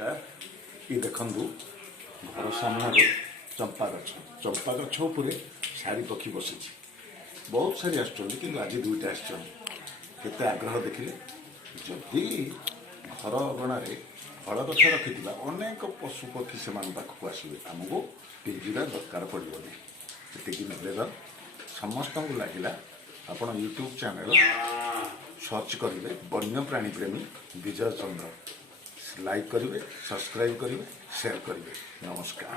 ये देखु घर सामने चंपा गछ उपरे सारी पक्षी बसी बहुत सारी आज दुईटा आते आग्रह देखिले जदि घर अगणार फल गछ रखि अनेक पशु पक्षी से पाखक आसवे आमको पिंजरा दरकार पड़ोनी ये निवेदन समस्त को लगे आपण यूट्यूब चैनल सर्च करेंगे वन्यप्राणी प्रेमी विजय चंद्र लाइक करेंगे सब्सक्राइब करेंगे शेयर करेंगे। नमस्कार।